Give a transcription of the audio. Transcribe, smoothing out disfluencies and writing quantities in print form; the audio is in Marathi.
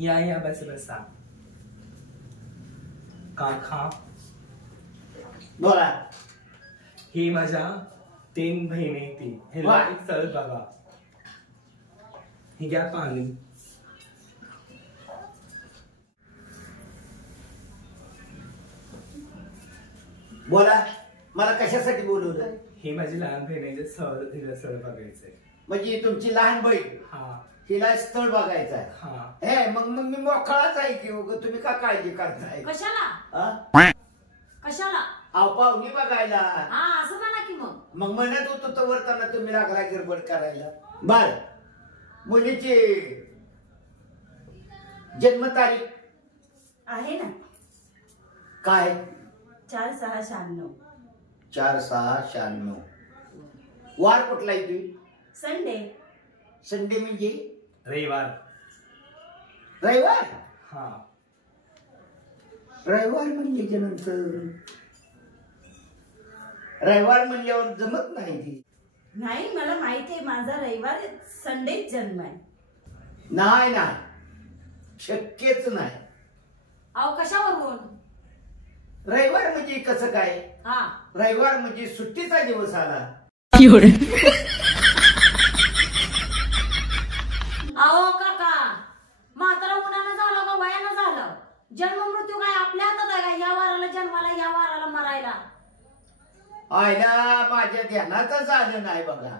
या बस बसा काका बोला. ही माझ्या 3 बहिणी ती हे स्थळ बघा. ही घ्या पाणी. बोला. मला कशासाठी बोलवलं? ही माझी लहान बहिणीचे स्थळ बघायचंय. म्हणजे तुमची लहान बहीण? हा. तिला स्थळ बघायचं आहे? हा. हे मग मी मोकळाच आहे की. तुम्ही का काळजी करताय? कशाला कशाला? पाहुणी बघायला. हा असं म्हणा की. मग म्हणत होतो तर वरताना तुम्ही लागला गडबड करायला. बर. मुलीची जन्मतारीख आहे ना? काय? 4/6/96. 4/6/96. वार कुठला आहे तुम्ही? संडे. संडे म्हणजे रविवार. रविवार? हा. रविवार म्हणल्याच्या नंतर रविवार म्हणल्यावर जमत नाही ती. नाही मला माहिती आहे माझा रविवार संडेच जन्म आहे. नाही नाही शक्यच नाही. अहो कशावरून? रविवार म्हणजे कसं काय? हा रविवार म्हणजे सुट्टीचा दिवस आला. अहो काका म्हातारा उन्हानं झालं का वयानं झालं? जन्म मृत्यू काय आपल्या हातात आहे का? या वाराला जन्माला या वाराला मरायला. आयला माझ्या ध्यानातच आलं नाही बघा.